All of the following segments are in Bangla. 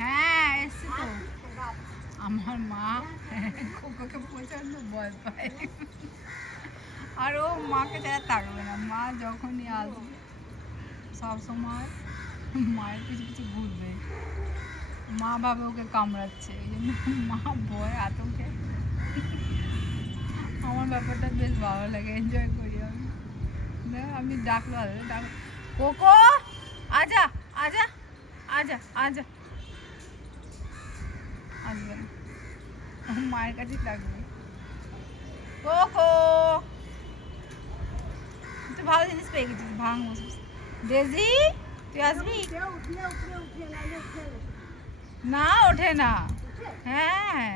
হ্যাঁ এসছে তো। আমার মা খোকাকে প্রচন্ড ভয় পায়, আর ও মাকে ছাড়া থাকবে না। মা যখনই আসবে সবসময় মায়ের পিছু পিছু ঘুরবে, মা ভাবে ওকে কামড়াচ্ছে, এই জন্য মা ভয় আতঙ্কে। আমার ব্যাপারটা বেশ ভালো লাগে, এনজয় করি আমি। আমি ডাকলো ডাক, কোকো আজা আজা আজা আজা, আসবে না, মায়ের কাছেই থাকবে। কোকো তুই ভালো জিনিস পেয়ে গেছিস, ভাঙ ডেজি তুই আসবি না? ওঠে না। হ্যাঁ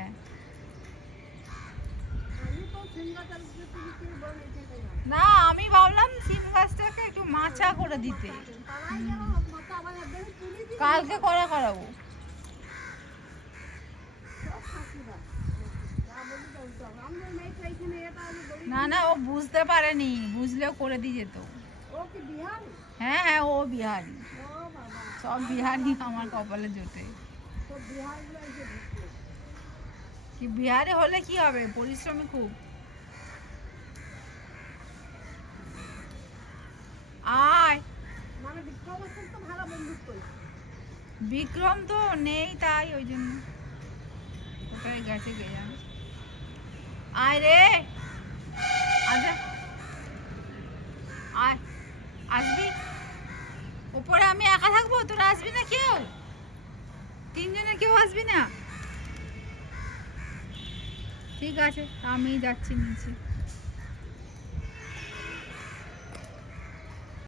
না, আমি ভাবলাম সিম গাছটাকে একটু মাচা করে দিতে, কালকে করাবো। না না, ও বুঝতে পারেনি, বুঝলেও করে দিয়ে যেত। হ্যাঁ হ্যাঁ, ও বিহারি, সব বিহারি আমার কপালে জোটে। কি বিহারে হলে কি হবে, পরিশ্রমী খুব। আয় বিক্রম তো নেই, তাই ওই জন্য কোথায় গেছে কে জানে। আয় রে আচ্ছা, আয় আসবি ওপরে, আমি একা থাকবো, তোরা আসবি না কেউ? তিনজনে কেউ আসবি না? ঠিক আছে, আমি যাচ্ছি নিচে।